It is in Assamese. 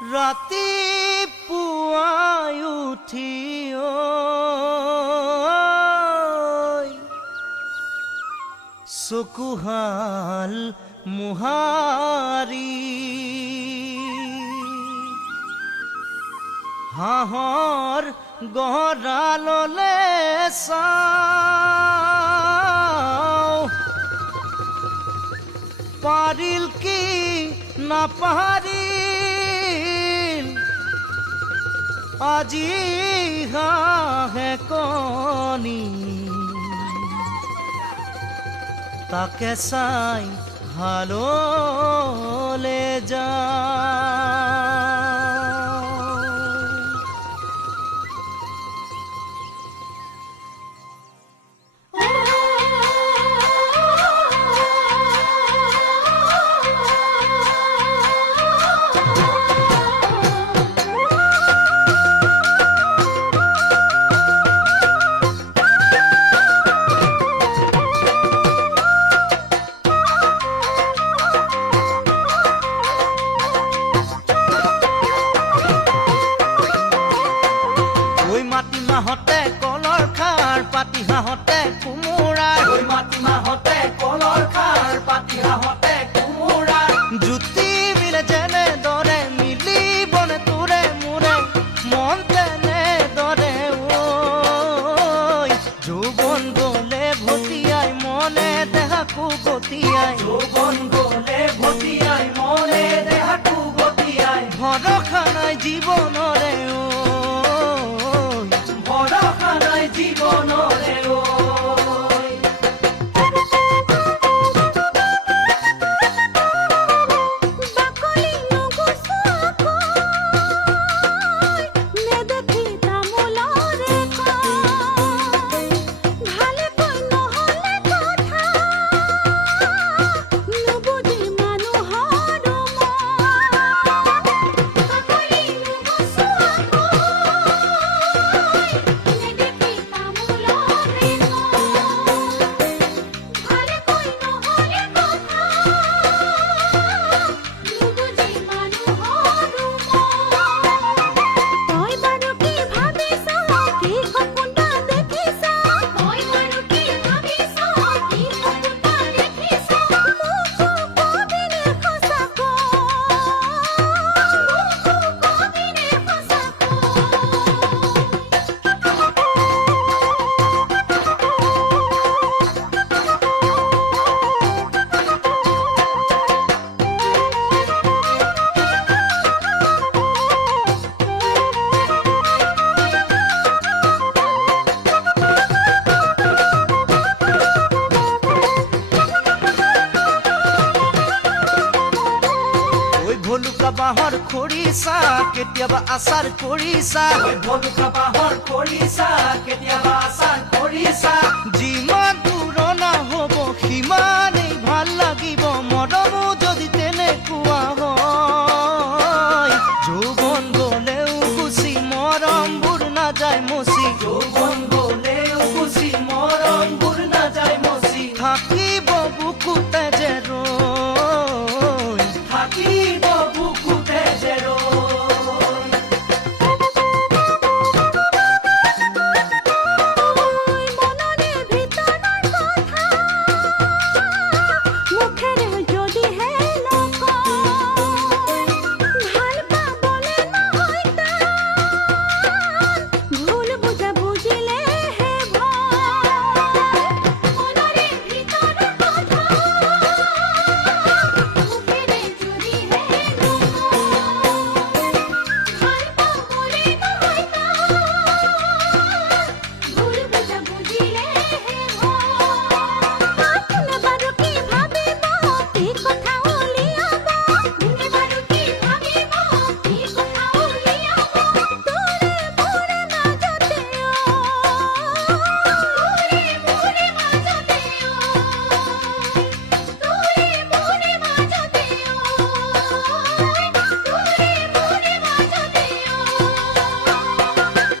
ৰাতিপুৱাই উঠি চকুহাল মোহাৰি হাঁহৰ গঁৰাললে চাওঁ পাৰিল কি নাপাৰিল আজি হাঁহে কণী তাকে চাই হাললে যাওঁ মাটিমাহতে কলৰ খাৰ পাতিহাঁহতে কোমোৰা মাটিমাহতে কলৰ খাৰ পাতিহাঁহতে কোমোৰা জুতি মিলে যেনেদৰে মিলিবনে তোৰে মোৰে মন তেনেদৰে যৌৱন গলে ভটিয়াই মনে দেহাকো গতিয়াই যৌৱন গলে ভটিয়াই মনে দেহাকো গতিয়াই ভৰসা নাই জীৱনৰে জীবনৰে ভলুকা বাঁহৰ খৰিচা কেতিয়াবা আচাৰ কৰিছা ভলুকা বাঁহৰ খৰিচা কেতিয়াবা আচাৰ কৰিছা যিমান পুৰণা হ'ব সিমানেই ভাল লাগিব মৰমো যদি তেনেকুৱা হয় যৌৱন গলেও গুচি মৰমবোৰ নাযায় মচি